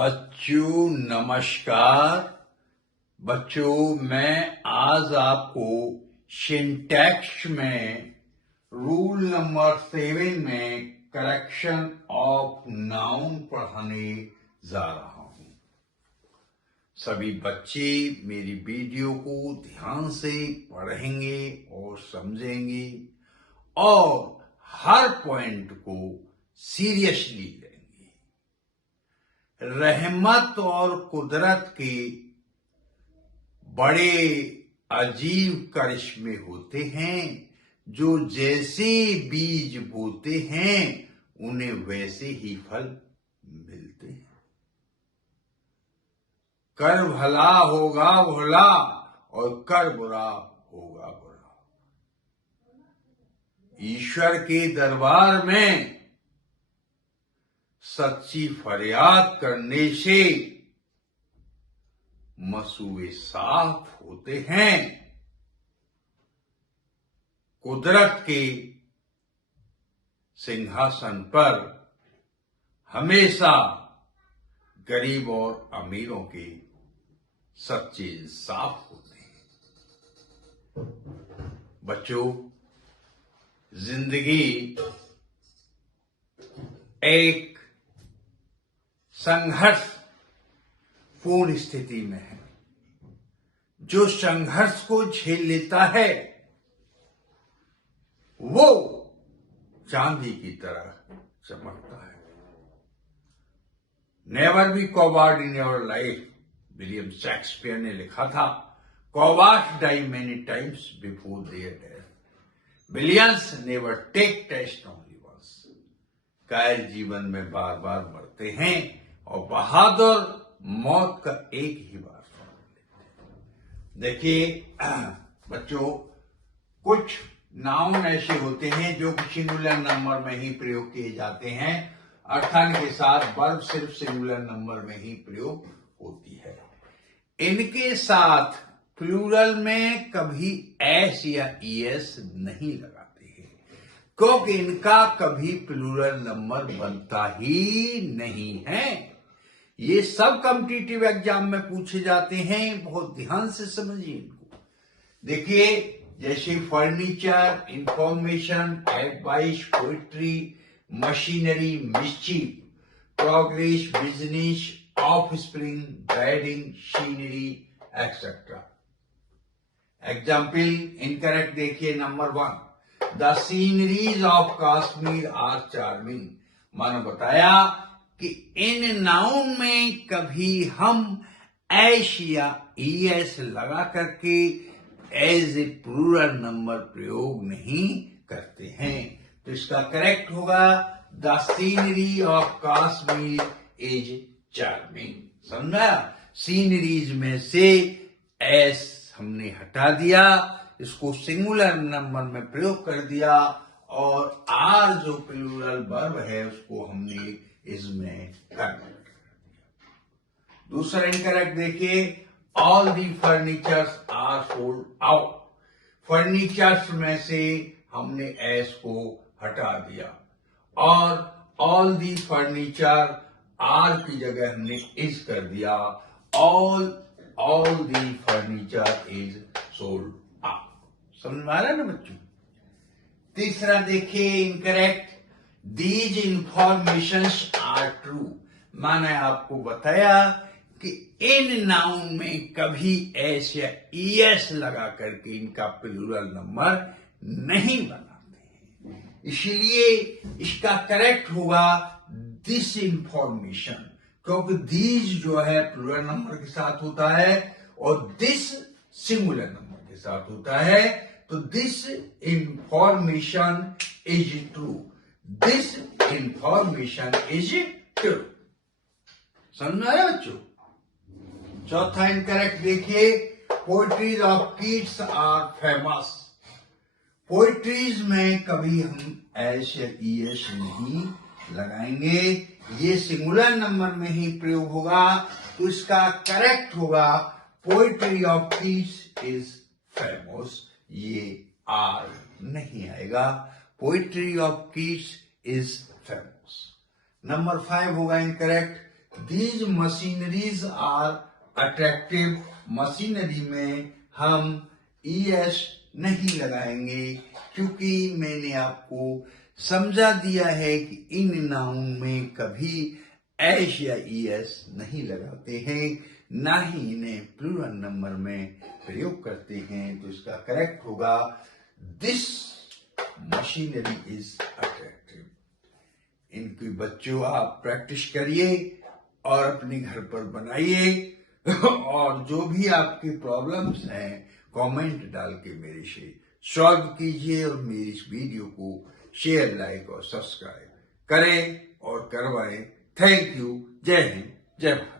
बच्चों नमस्कार। बच्चों मैं आज आपको सिंटैक्स में रूल नंबर 7 में करेक्शन ऑफ नाउन पढ़ाने जा रहा हूं। सभी बच्चे मेरी वीडियो को ध्यान से पढ़ेंगे और समझेंगे और हर पॉइंट को सीरियसली लेंगे। रहमत और कुदरत के बड़े अजीब करिश्मे होते हैं। जो जैसे बीज बोते हैं उन्हें वैसे ही फल मिलते हैं। कर भला होगा भला और कर बुरा होगा बुरा। ईश्वर के दरबार में सच्ची फरियाद करने से मसूए साफ होते हैं। कुदरत के सिंहासन पर हमेशा गरीब और अमीरों के सच्चे इंसाफ होते हैं। बच्चों, जिंदगी एक संघर्ष पूर्ण स्थिति में है। जो संघर्ष को झेल लेता है वो चांदी की तरह चमकता है। Never be coward in your life, William Shakespeare ने लिखा था। Cowards die many times before their death, valiants never take taste only once. कायर जीवन में बार बार मरते हैं और बहादुर मौत का एक ही बार स्वाद लेते हैं। देखिए बच्चों, कुछ नाउन ऐसे होते हैं जो सिंगुलर नंबर में ही प्रयोग किए जाते हैं। अर्थान के साथ वर्ब सिर्फ सिंगुलर नंबर में ही प्रयोग होती है। इनके साथ प्लूरल में कभी एस या ईएस नहीं लगाते हैं, क्योंकि इनका कभी प्लूरल नंबर बनता ही नहीं है। ये सब कॉम्पिटिटिव एग्जाम में पूछे जाते हैं, बहुत ध्यान से समझिए इनको। देखिए, जैसे furniture, information, advice, poetry, machinery, mischief, progress, business, offspring, breeding, scenery etcetera. Example incorrect देखिए। Number 1, the sceneries of Kashmir are charming. मानो बताया कि इन नाउन में कभी हम एस या ईएस लगा करके एज ए प्लूरल नंबर प्रयोग नहीं करते हैं। तो इसका करेक्ट होगा the scenery of Kashmir is charming. समझा? सीनरीज में से एस हमने हटा दिया, इसको सिंगुलर नंबर में प्रयोग कर दिया और आर जो प्लूरल वर्ब है उसको हमने इसमें कन्वर्ट कर दिया। दूसरा इनकरेक्ट देखिए। All the furnitures are sold out. Furnitures में से हमने एस को हटा दिया और ऑल दी फर्नीचर आर की जगह हमने इज कर दिया। All the furniture is sold out. समझ में आ रहा है ना बच्चों? तीसरा देखिए incorrect. These informations are true. मैंने आपको बताया कि इन नाउन में कभी एस या ईएस लगा करके इनका प्लूरल नंबर नहीं बनाते हैं, इसलिए इसका करेक्ट होगा दिस इंफॉर्मेशन, क्योंकि दीज जो है प्लूरल नंबर के साथ होता है और दिस सिंगुलर नंबर के साथ होता है। तो this information is true. This information is true. समझ में आया बच्चों? चौथा इनकरेक्ट देखिए। Poetries of kids are famous. Poetries में कभी हम एस या ईएस नहीं लगाएंगे, ये सिंगुलर नंबर में ही प्रयोग होगा। तो इसका करेक्ट होगा poetry of kids is famous. ये आर नहीं आएगा। Poetry of kids is famous. Number 5 होगा incorrect. these machineries are attractive. Machinery में हम ES नहीं लगाएंगे क्योंकि मैंने आपको समझा दिया है कि इन नाउन में कभी एस या ES नहीं लगाते हैं, ना ही इन्हें प्लूरल नंबर में प्रयोग करते हैं। तो इसका करेक्ट होगा दिस मशीनरी इज अट्रैक्टिव। इनकी बच्चों आप प्रैक्टिस करिए और अपने घर पर बनाइए और जो भी आपकी प्रॉब्लम्स हैं कमेंट डाल के मेरे से सॉल्व कीजिए और मेरी इस वीडियो को शेयर, लाइक और सब्सक्राइब करें और करवाएं। Thank you. जय हिंद, जय भारत।